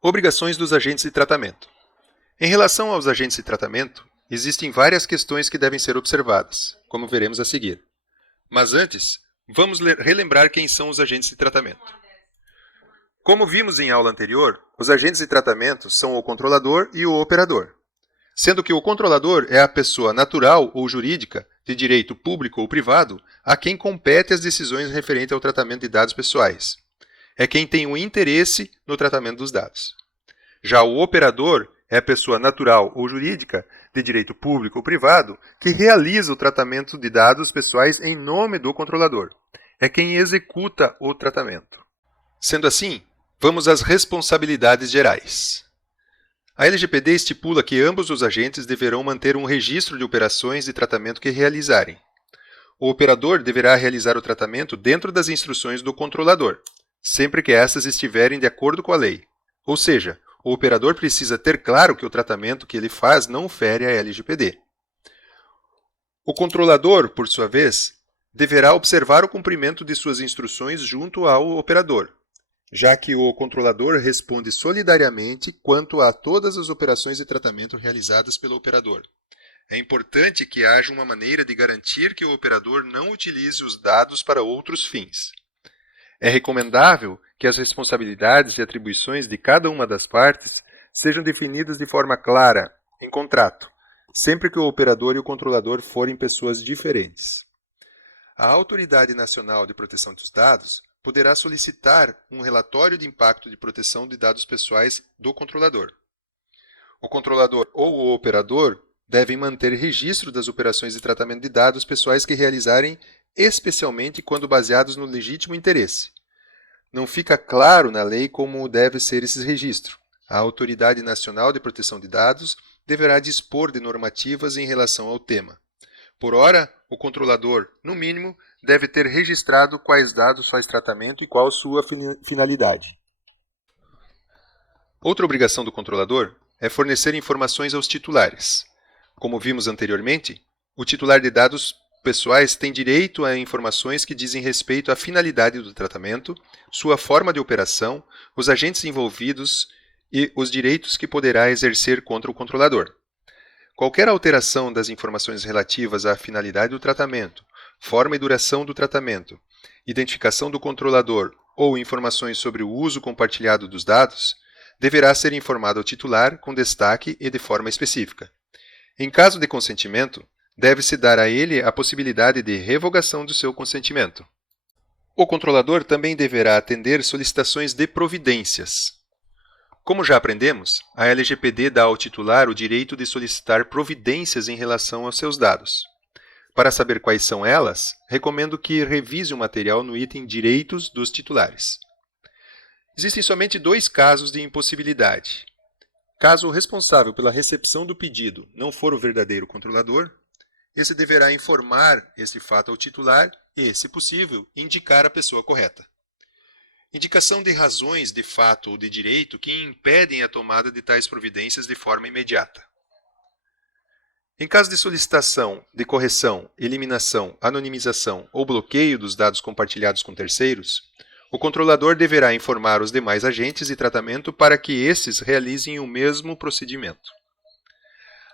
Obrigações dos agentes de tratamento. Em relação aos agentes de tratamento, existem várias questões que devem ser observadas, como veremos a seguir. Mas antes, vamos relembrar quem são os agentes de tratamento. Como vimos em aula anterior, os agentes de tratamento são o controlador e o operador, sendo que o controlador é a pessoa natural ou jurídica, de direito público ou privado, a quem compete as decisões referentes ao tratamento de dados pessoais. É quem tem o interesse no tratamento dos dados. Já o operador é a pessoa natural ou jurídica, de direito público ou privado, que realiza o tratamento de dados pessoais em nome do controlador. É quem executa o tratamento. Sendo assim, vamos às responsabilidades gerais. A LGPD estipula que ambos os agentes deverão manter um registro de operações de tratamento que realizarem. O operador deverá realizar o tratamento dentro das instruções do controlador, sempre que essas estiverem de acordo com a lei. Ou seja, o operador precisa ter claro que o tratamento que ele faz não fere a LGPD. O controlador, por sua vez, deverá observar o cumprimento de suas instruções junto ao operador, já que o controlador responde solidariamente quanto a todas as operações de tratamento realizadas pelo operador. É importante que haja uma maneira de garantir que o operador não utilize os dados para outros fins. É recomendável que as responsabilidades e atribuições de cada uma das partes sejam definidas de forma clara, em contrato, sempre que o operador e o controlador forem pessoas diferentes. A Autoridade Nacional de Proteção dos Dados poderá solicitar um relatório de impacto de proteção de dados pessoais do controlador. O controlador ou o operador devem manter registro das operações de tratamento de dados pessoais que realizarem, especialmente quando baseados no legítimo interesse. Não fica claro na lei como deve ser esse registro. A Autoridade Nacional de Proteção de Dados deverá dispor de normativas em relação ao tema. Por ora, o controlador, no mínimo, deve ter registrado quais dados faz tratamento e qual sua finalidade. Outra obrigação do controlador é fornecer informações aos titulares. Como vimos anteriormente, o titular de dados pessoais tem direito a informações que dizem respeito à finalidade do tratamento, sua forma de operação, os agentes envolvidos e os direitos que poderá exercer contra o controlador. Qualquer alteração das informações relativas à finalidade do tratamento, forma e duração do tratamento, identificação do controlador ou informações sobre o uso compartilhado dos dados, deverá ser informado ao titular com destaque e de forma específica. Em caso de consentimento, deve-se dar a ele a possibilidade de revogação do seu consentimento. O controlador também deverá atender solicitações de providências. Como já aprendemos, a LGPD dá ao titular o direito de solicitar providências em relação aos seus dados. Para saber quais são elas, recomendo que revise o material no item Direitos dos titulares. Existem somente 2 casos de impossibilidade. Caso o responsável pela recepção do pedido não for o verdadeiro controlador, esse deverá informar esse fato ao titular e, se possível, indicar a pessoa correta. Indicação de razões de fato ou de direito que impedem a tomada de tais providências de forma imediata. Em caso de solicitação de correção, eliminação, anonimização ou bloqueio dos dados compartilhados com terceiros, o controlador deverá informar os demais agentes de tratamento para que esses realizem o mesmo procedimento.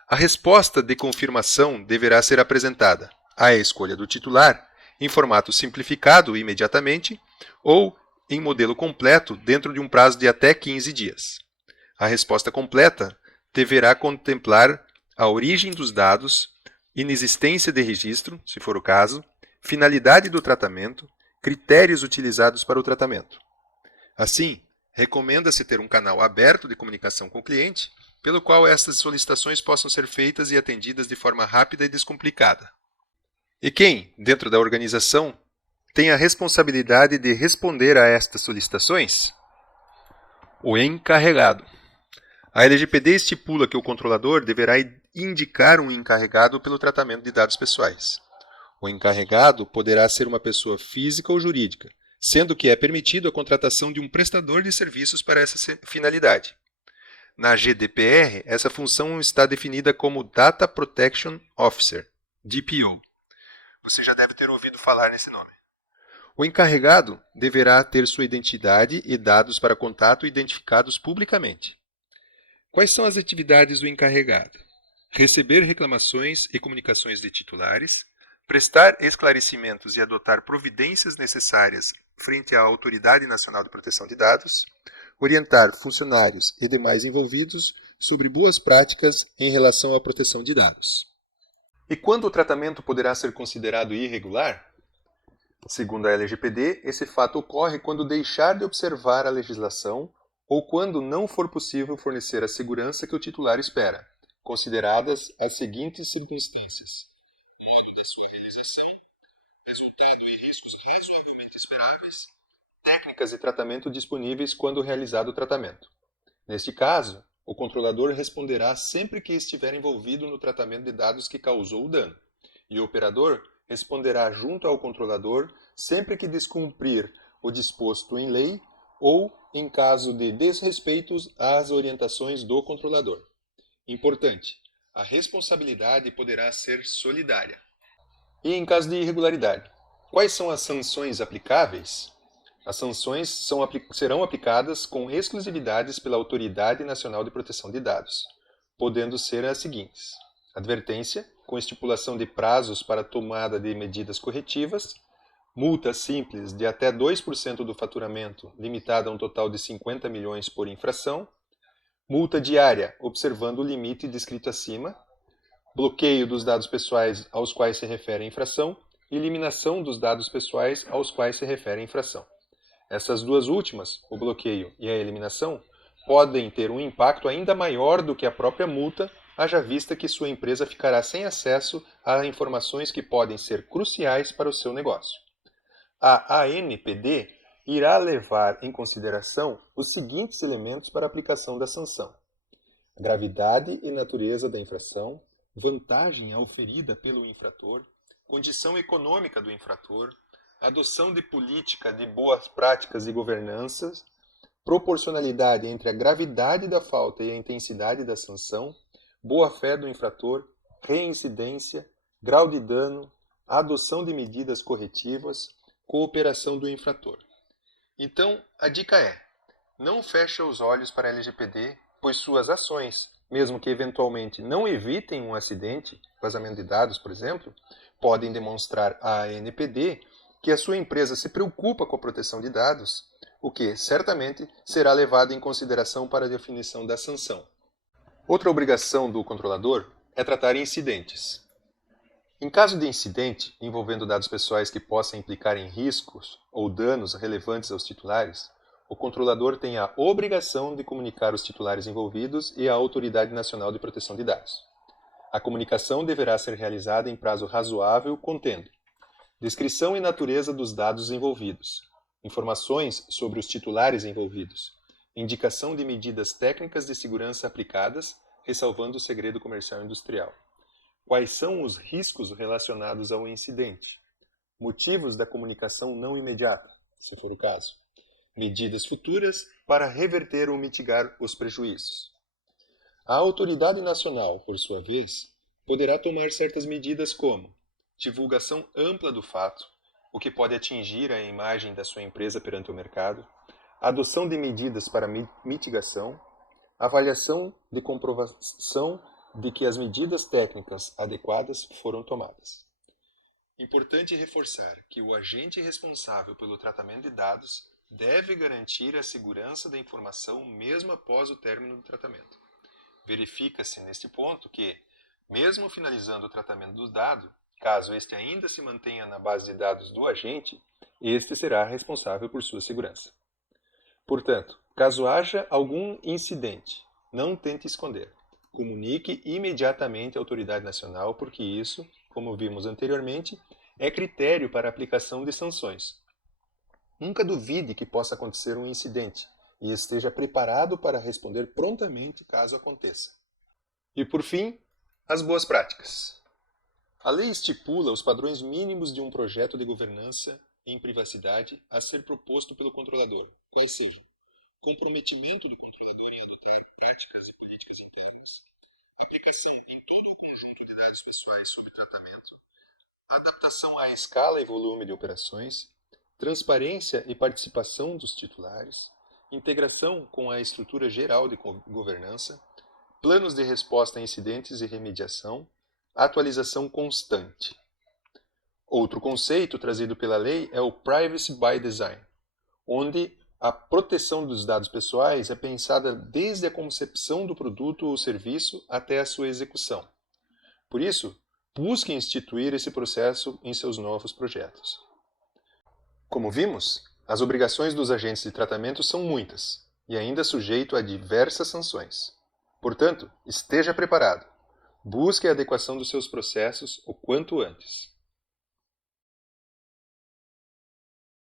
A resposta de confirmação deverá ser apresentada, à escolha do titular, em formato simplificado imediatamente ou em modelo completo dentro de um prazo de até 15 dias. A resposta completa deverá contemplar a origem dos dados, inexistência de registro, se for o caso, finalidade do tratamento, critérios utilizados para o tratamento. Assim, recomenda-se ter um canal aberto de comunicação com o cliente, pelo qual estas solicitações possam ser feitas e atendidas de forma rápida e descomplicada. E quem, dentro da organização, tem a responsabilidade de responder a estas solicitações? O encarregado. A LGPD estipula que o controlador deverá indicar um encarregado pelo tratamento de dados pessoais. O encarregado poderá ser uma pessoa física ou jurídica, sendo que é permitido a contratação de um prestador de serviços para essa finalidade. Na GDPR, essa função está definida como Data Protection Officer, DPO. Você já deve ter ouvido falar nesse nome. O encarregado deverá ter sua identidade e dados para contato identificados publicamente. Quais são as atividades do encarregado? Receber reclamações e comunicações de titulares, prestar esclarecimentos e adotar providências necessárias frente à Autoridade Nacional de Proteção de Dados, orientar funcionários e demais envolvidos sobre boas práticas em relação à proteção de dados. E quando o tratamento poderá ser considerado irregular? Segundo a LGPD, esse fato ocorre quando deixar de observar a legislação ou quando não for possível fornecer a segurança que o titular espera, consideradas as seguintes circunstâncias: modo da sua realização, resultado e riscos razoavelmente esperáveis, técnicas de tratamento disponíveis quando realizado o tratamento. Neste caso, o controlador responderá sempre que estiver envolvido no tratamento de dados que causou o dano, e o operador responderá junto ao controlador sempre que descumprir o disposto em lei ou em caso de desrespeitos às orientações do controlador. Importante: a responsabilidade poderá ser solidária. E em caso de irregularidade, quais são as sanções aplicáveis? As sanções serão aplicadas com exclusividades pela Autoridade Nacional de Proteção de Dados, podendo ser as seguintes: advertência, com estipulação de prazos para tomada de medidas corretivas, multa simples de até 2% do faturamento, limitada a um total de 50 milhões por infração, multa diária, observando o limite descrito acima, bloqueio dos dados pessoais aos quais se refere a infração e eliminação dos dados pessoais aos quais se refere a infração. Essas duas últimas, o bloqueio e a eliminação, podem ter um impacto ainda maior do que a própria multa, haja vista que sua empresa ficará sem acesso a informações que podem ser cruciais para o seu negócio. A ANPD irá levar em consideração os seguintes elementos para a aplicação da sanção: a gravidade e natureza da infração, vantagem oferida pelo infrator, condição econômica do infrator, adoção de política de boas práticas e governanças, proporcionalidade entre a gravidade da falta e a intensidade da sanção, boa-fé do infrator, reincidência, grau de dano, adoção de medidas corretivas, cooperação do infrator. Então, a dica é: não feche os olhos para a LGPD, pois suas ações, mesmo que eventualmente não evitem um acidente, vazamento de dados, por exemplo, podem demonstrar à ANPD que a sua empresa se preocupa com a proteção de dados, o que certamente será levado em consideração para a definição da sanção. Outra obrigação do controlador é tratar incidentes. Em caso de incidente envolvendo dados pessoais que possam implicar em riscos ou danos relevantes aos titulares, o controlador tem a obrigação de comunicar os titulares envolvidos e à Autoridade Nacional de Proteção de Dados. A comunicação deverá ser realizada em prazo razoável, contendo descrição e natureza dos dados envolvidos, informações sobre os titulares envolvidos, indicação de medidas técnicas de segurança aplicadas, ressalvando o segredo comercial e industrial. Quais são os riscos relacionados ao incidente? Motivos da comunicação não imediata, se for o caso. Medidas futuras para reverter ou mitigar os prejuízos. A autoridade nacional, por sua vez, poderá tomar certas medidas como divulgação ampla do fato, o que pode atingir a imagem da sua empresa perante o mercado, adoção de medidas para mitigação, avaliação de comprovação de que as medidas técnicas adequadas foram tomadas. Importante reforçar que o agente responsável pelo tratamento de dados deve garantir a segurança da informação mesmo após o término do tratamento. Verifica-se neste ponto que, mesmo finalizando o tratamento do dado, caso este ainda se mantenha na base de dados do agente, este será responsável por sua segurança. Portanto, caso haja algum incidente, não tente esconder. Comunique imediatamente à autoridade nacional, porque isso, como vimos anteriormente, é critério para a aplicação de sanções. Nunca duvide que possa acontecer um incidente e esteja preparado para responder prontamente caso aconteça. E por fim, as boas práticas. A lei estipula os padrões mínimos de um projeto de governança em privacidade a ser proposto pelo controlador, quais sejam comprometimento do controlador em adotar práticas e políticas internas, aplicação em todo o conjunto de dados pessoais sob tratamento, adaptação à escala e volume de operações, transparência e participação dos titulares, integração com a estrutura geral de governança, planos de resposta a incidentes e remediação, atualização constante. Outro conceito trazido pela lei é o Privacy by Design, onde a proteção dos dados pessoais é pensada desde a concepção do produto ou serviço até a sua execução. Por isso, busque instituir esse processo em seus novos projetos. Como vimos, as obrigações dos agentes de tratamento são muitas e ainda sujeito a diversas sanções. Portanto, esteja preparado. Busque a adequação dos seus processos o quanto antes.